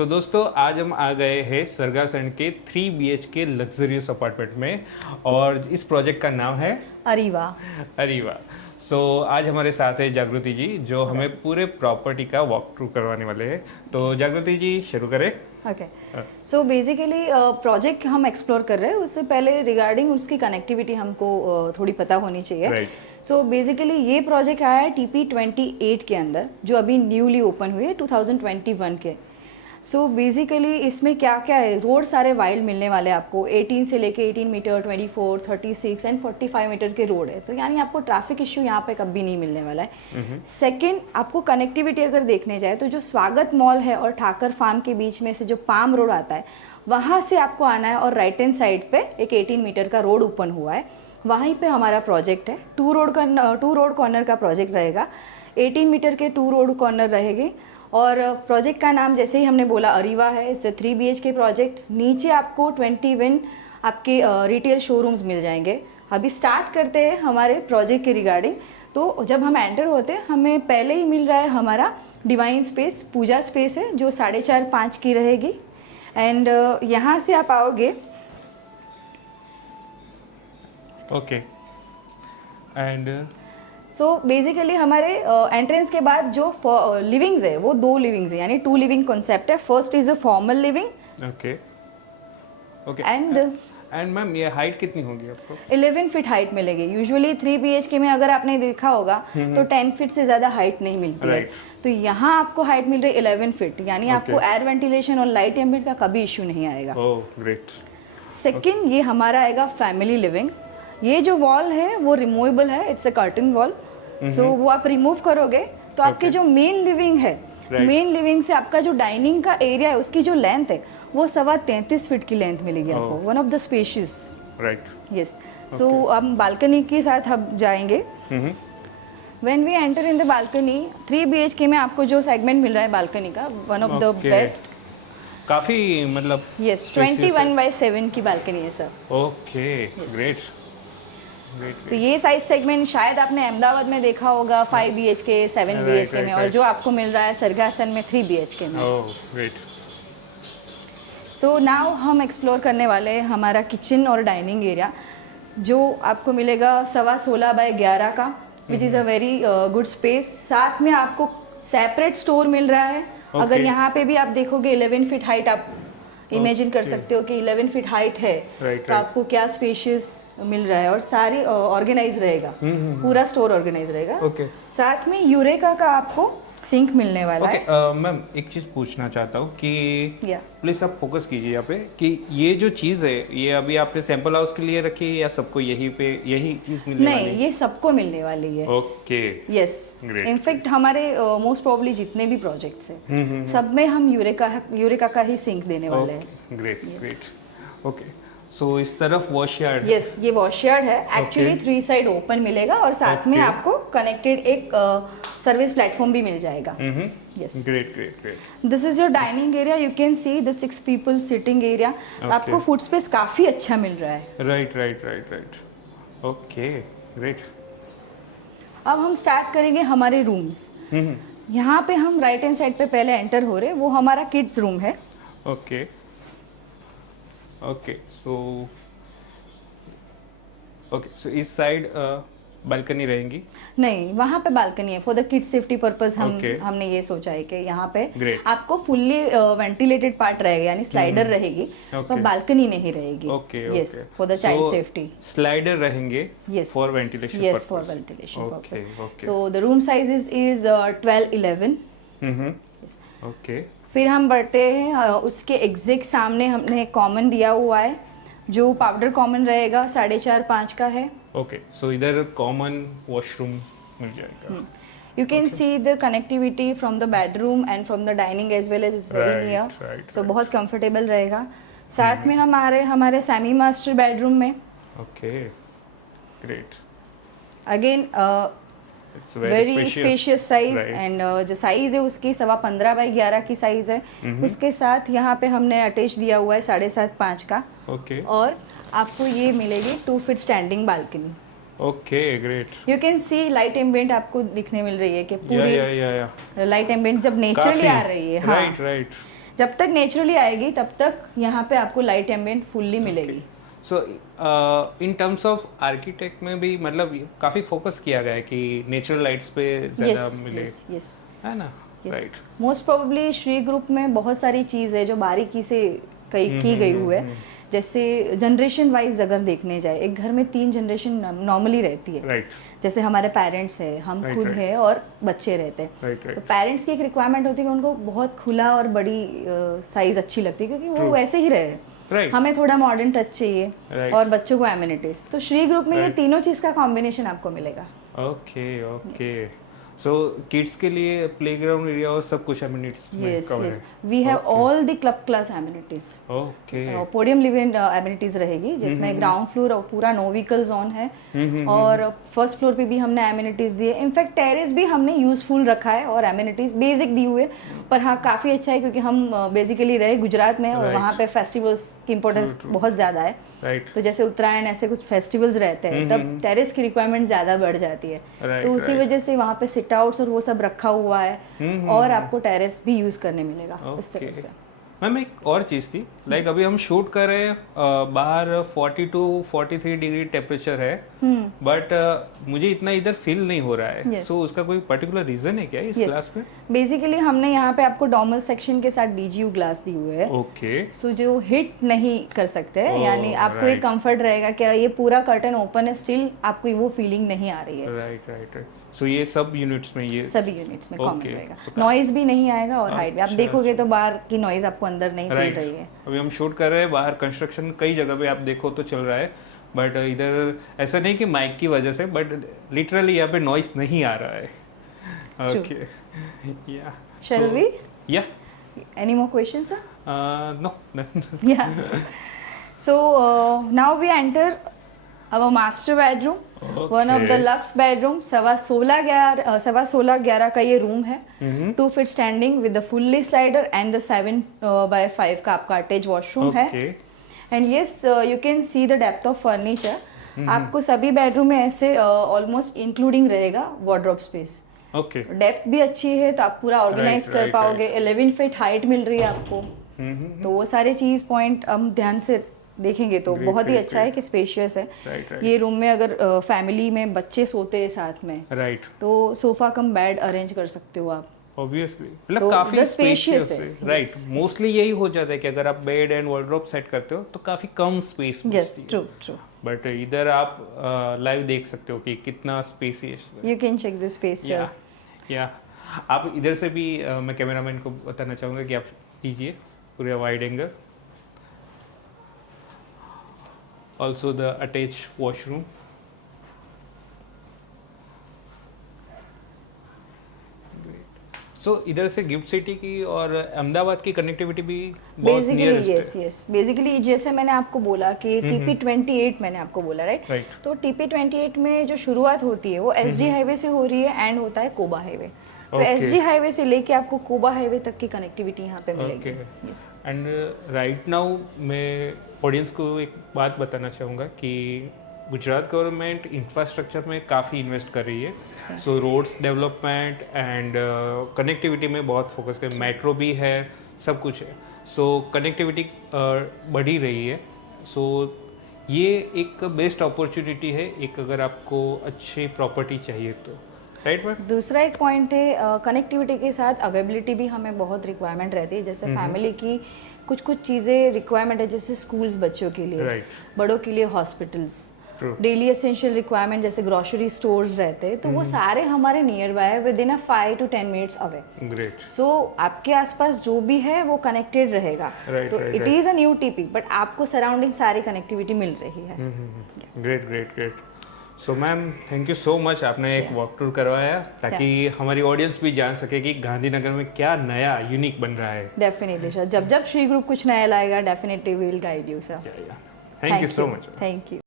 सो दोस्तों आज हम आ गए हैं सरगासन के 3 BHK लग्जरियस अपार्टमेंट में और इस प्रोजेक्ट का नाम है अरीवा। अरीवा। सो आज हमारे साथ है जागृति जी जो हमें पूरे प्रॉपर्टी का वॉक थ्रू करवाने वाले हैं। तो जागृति जी शुरू करें। ओके, सो बेसिकली प्रोजेक्ट हम एक्सप्लोर कर रहे हैं, उससे पहले रिगार्डिंग उसकी कनेक्टिविटी हमको थोड़ी पता होनी चाहिए। राइट। सो बेसिकली ये प्रोजेक्ट आया है TP28 के अंदर, जो अभी न्यूली ओपन हुई है 2021 के। सो बेसिकली इसमें क्या क्या है, रोड सारे वाइड मिलने वाले हैं आपको। 18 से लेके 18 मीटर, 24, 36 एंड 45 मीटर के रोड है, तो यानी आपको ट्रैफिक इश्यू यहाँ पे कभी नहीं मिलने वाला है। सेकंड, आपको कनेक्टिविटी अगर देखने जाए तो जो स्वागत मॉल है और ठाकर फार्म के बीच में से जो पाम रोड आता है वहाँ से आपको आना है और राइट हैंड साइड पे एक 18 मीटर का रोड ओपन हुआ है, वहीं पे हमारा प्रोजेक्ट है। टू रोड कॉर्नर का प्रोजेक्ट रहेगा, 18 मीटर के 2 रोड कॉर्नर रहेंगे। और प्रोजेक्ट का नाम जैसे ही हमने बोला अरीवा है, इट्स 3 BHK प्रोजेक्ट। नीचे आपको 21 आपके रिटेल शोरूम्स मिल जाएंगे। अभी स्टार्ट करते हैं हमारे प्रोजेक्ट के रिगार्डिंग। तो जब हम एंटर होते हैं हमें पहले ही मिल रहा है हमारा डिवाइन स्पेस, पूजा स्पेस है जो 4.5-5 की रहेगी। एंड यहाँ से आप आओगे, ओके एंड सो बेसिकली हमारे एंट्रेंस के बाद जो लिविंग्स है वो 2 लिविंग्स है, यानी 2 लिविंग कॉन्सेप्ट है। First is a formal living okay okay and ma'am ये हाइट कितनी होगी आपको? 11 फीट हाइट मिलेगी। यूजुअली 3 BHK में अगर आपने देखा होगा तो 10 फीट से ज़्यादा हाइट नहीं मिलती है, तो यहाँ आपको हाइट मिल रही है 11 फीट, यानी आपको एयर वेंटिलेशन और लाइट एम्बिएंट का कभी इश्यू नहीं आएगा। Oh great. सेकंड, ये हमारा आएगा फैमिली लिविंग। ये जो वॉल है वो रिमूवेबल है, इट्स अ कर्टन वॉल। सो वो आप रिमूव करोगे तो आपकी जो मेन लिविंग है, मेन लिविंग से आपका जो डाइनिंग का एरिया है उसकी जो लेंथ है वो 33.25 फीट की लेंथ मिलेगी आपको। One of the spacious. Right. Yes. So हम बालकनी के साथ हम जाएंगे। When we enter in the balcony, 3 BHK में आपको जो सेगमेंट मिल रहा है बालकनी का, वन ऑफ द बेस्ट, काफी मतलब यस 21/7 की बालकनी है सर। Okay great. तो ये साइज सेगमेंट शायद आपने अहमदाबाद में देखा होगा 5 BHK, 7 BHK में, और जो आपको मिल रहा है सरगासन में 3 BHK में। Oh great. सो नाउ हम एक्सप्लोर करने वाले हैं हमारा किचन और डाइनिंग एरिया, जो आपको मिलेगा 16x11 का, which is a very good space. साथ में आपको सेपरेट स्टोर मिल रहा है। अगर यहाँ पे भी आप देखोगे 11 फीट हाइट, आप इमेजिन कर सकते हो कि 11 फीट हाइट है तो आपको क्या स्पेशियस मिल रहा है, और सारी ऑर्गेनाइज रहेगा, पूरा स्टोर ऑर्गेनाइज रहेगा। साथ में यूरेका का आपको सिंक मिलने वाला है। मैम एक चीज़ पूछना चाहता हूँ कि प्लीज़ आप फोकस कीजिए यहाँ पे कि ये जो चीज़ है ये अभी आपने सैंपल हाउस के लिए रखी है या सबको यही चीज़ मिलने वाली है? नहीं, ये सबको मिलने वाली है। ओके यस, इनफैक्ट हमारे मोस्ट प्रोबेबली जितने भी प्रोजेक्ट्स हैं सब में हम यूरेका का ही सिंक देने वाले हैं। Great great. ओके, सो इस तरफ वॉश यार्ड। यस, ये वॉश यार्ड है। एक्चुअली 3 साइड ओपन मिलेगा और साथ में आपको कनेक्टेड एक सर्विस प्लेटफॉर्म भी मिल जाएगा। Yes, great great great. This is your dining area, you can see the 6 people sitting area. आपको फूड स्पेस काफी अच्छा मिल रहा है। Right right right right. Okay great. अब हम स्टार्ट करेंगे हमारे रूम्स। यहाँ पे हम राइट हैंड साइड पे पहले एंटर हो रहे हैं, वो हमारा किड्स रूम है। ओके ओके, सो इस साइड बालकनी रहेंगी? नहीं, वहाँ पे बालकनी है for the kids safety purpose. हमने ये सोचा है कि यहाँ पे आपको फुल्ली वेंटिलेटेड पार्ट रहेगा, यानी स्लाइडर रहेगी, पर बालकनी नहीं रहेगी। Yes, for the child safety slider रहेंगे। Yes, for ventilation. Yes, for ventilation purpose. So the room size is 12-11। Okay, फिर हम बढ़ते हैं, उसके एग्जैक्ट सामने हमने कॉमन दिया हुआ है जो पाउडर कॉमन रहेगा, 4.5-5 का है। ओके, सो इधर कॉमन वॉशरूम मिल जाएगा। You can see the connectivity from the bedroom and from the dining as well as is very near, so बहुत कंफर्टेबल रहेगा। साथ में हमारे सेमी मास्टर बेडरूम में। Okay great. Again very spacious size, and जो size है उसकी 15x11 की साइज है। उसके साथ यहाँ पे हमने अटैच दिया हुआ है 7.5 का। और आपको ये मिलेगी 2 feet standing balcony. Okay great. You can C light ambient आपको दिखने मिल रही है कि पूरी लाइट एम्बिएंट जब नेचुरली आ रही है। Right right. जब तक नेचुरली आएगी तब तक यहाँ पे आपको लाइट एम्बिएंट फुल्ली मिलेगी। सो इन टर्म्स ऑफ आर्किटेक्ट में भी मतलब काफ़ी फोकस किया गया है कि नेचुरल लाइट्स पे ज़्यादा मिले, यस है ना? Right. Most probably Shri group में बहुत सारी चीज़ है जो बारीकी से की गई हुई है। जैसे जनरेशन वाइज अगर देखने जाए, एक घर में 3 जनरेशन नॉर्मली रहती है। राइट। जैसे हमारे पेरेंट्स है, हम खुद है और बच्चे रहते हैं। तो पेरेंट्स की एक रिक्वायरमेंट होती है कि उनको बहुत खुला और बड़ी साइज अच्छी लगती है, क्योंकि वो वैसे ही रहे। हमें थोड़ा मॉडर्न टच चाहिए और बच्चों को एमिनिटीज। तो श्री ग्रुप में ये तीनों चीज का कॉम्बिनेशन आपको मिलेगा। ओके। सो किड्स के लिए प्लेग्राउंड एरिया और सब कुछ एमिनिटीज में कवर है। We have all the club class amenities. Okay. Podium living amenities रहेगी, जिसमें ग्राउंड फ्लोर और पूरा नो व्हीकल जोन है, और फर्स्ट फ्लोर पे भी हमने एमिनिटीज दिए। इनफैक्ट टेरेस भी हमने यूजफुल रखा है और एमिनिटीज बेसिक दी हुई है। पर हाँ, काफ़ी अच्छा है क्योंकि हम बेसिकली रहे गुजरात में और वहाँ पे फेस्टिवल्स की इम्पोर्टेंस बहुत ज़्यादा है। तो जैसे उत्तरायण ऐसे कुछ फेस्टिवल्स रहते हैं, तब टेरेस की रिक्वायरमेंट ज़्यादा बढ़ जाती है। तो उसी वजह से वहाँ पे सिट आउट्स और वो सब रखा हुआ है, और आपको टेरेस भी यूज़ करने मिलेगा इस तरह से। मैम एक और चीज़ थी, लाइक अभी हम शूट कर रहे हैं, बाहर 40 to 43 डिग्री टेम्परेचर है, बट मुझे इतना इधर फील नहीं हो रहा है। सो उसका कोई पर्टिकुलर रीजन है क्या इस ग्लास में? बेसिकली हमने यहाँ पे आपको डॉर्मल सेक्शन के साथ DGU ग्लास दी हुई है। ओके। सो जो हिट नहीं कर सकते, यानी आपको एक कंफर्ट रहेगा कि ये पूरा कर्टन ओपन है, स्टिल आपको वो फीलिंग नहीं आ रही है। राइट। सो ये सब यूनिट्स में, ये सभी यूनिट्स में कॉमन रहेगा। नॉइज भी नहीं आएगा और हाइट भी, आप देखोगे तो बाहर की नॉइज आपको अंदर नहीं फील रही है। अभी हम शूट कर रहे हैं बाहर, कंस्ट्रक्शन कई जगह पे आप देखो तो चल रहा है, बट इधर ऐसा नहीं कि माइक की वजह से, बट लिटरली यहाँ पे नॉइस नहीं आ रहा है। Okay. Yeah shall we? Yeah any more questions sir? No. Yeah so now we enter our master bedroom, one of the luxe bedroom। 16x11 का ये रूम है, 2 feet standing with the fully slider and the 7x5 का आपका attach washroom है। And yes, you can see the depth of furniture. आपको सभी bedroom में ऐसे ऑलमोस्ट इंक्लूडिंग रहेगा वार्डरोब स्पेस। डेप्थ भी अच्छी है, तो आप पूरा ऑर्गेनाइज कर पाओगे। 11 फीट हाइट मिल रही है आपको। तो वो सारे चीज पॉइंट हम ध्यान से देखेंगे तो बहुत ही अच्छा है कि स्पेशियस है। ये रूम में अगर फैमिली में बच्चे सोते हैं साथ में, तो सोफा कम बेड अरेंज कर सकते हो आप। ऑब्वियसली मतलब काफी स्पेशियस है। राइट। मोस्टली यही हो जाता है कि अगर आप बेड एंड वार्डरोब सेट करते हो तो काफी कम स्पेस मिलती है। ट्रू। बट इधर आप लाइव देख सकते हो कि कितना स्पेसियस है। You can check the space. या आप इधर से भी, मैं कैमरामैन को बताना चाहूँगा कि आप कीजिए पूरे wide angle. Also the attached washroom। सो इधर से गिफ्ट सिटी की और अहमदाबाद की कनेक्टिविटी भी बहुत नियरेस्ट है। यस, बेसिकली जैसे मैंने आपको बोला कि TP28 मैंने आपको बोला, राइट? तो TP28 में जो शुरुआत होती है वो SG हाईवे से हो रही है, एंड होता है कोबा हाईवे। तो SG हाईवे से लेके आपको कोबा हाईवे तक की कनेक्टिविटी यहाँ पे मिलेगी। एंड राइट नाउ मैं ऑडियंस को एक बात बताना चाहूँगा कि गुजरात गवर्नमेंट इंफ्रास्ट्रक्चर में काफ़ी इन्वेस्ट कर रही है। सो रोड्स डेवलपमेंट एंड कनेक्टिविटी में बहुत फोकस कर, मेट्रो भी है, सब कुछ है। सो कनेक्टिविटी बढ़ी रही है। सो ये एक बेस्ट अपॉर्चुनिटी है, एक अगर आपको अच्छी प्रॉपर्टी चाहिए तो, राइट मैम? दूसरा एक पॉइंट है, कनेक्टिविटी के साथ अवेलेबिलिटी भी हमें बहुत रिक्वायरमेंट रहती है। जैसे फैमिली की कुछ चीज़ें रिक्वायरमेंट है, जैसे स्कूल्स बच्चों के लिए, बड़ों के लिए हॉस्पिटल्स, डेली एसेंशियल रिक्वायरमेंट जैसे ग्रोसरी स्टोर्स रहते हैं, तो वो सारे हमारे नियर बाय है, within 5 to 10 minutes away. Great. So आपके आसपास जो भी है वो कनेक्टेड रहेगा। तो it is a new TP, but आपको सराउंडिंग सारी कनेक्टिविटी मिल रही है। Great. So ma'am thank you so much, आपने एक वॉक टूर करवाया ताकि हमारी ऑडियंस भी जान सके कि गांधीनगर में क्या नया यूनिक बन रहा है। डेफिनेटली सर, जब श्री ग्रुप कुछ नया लाएगा, definitely we will guide you sir. Thank you so much. Thank you.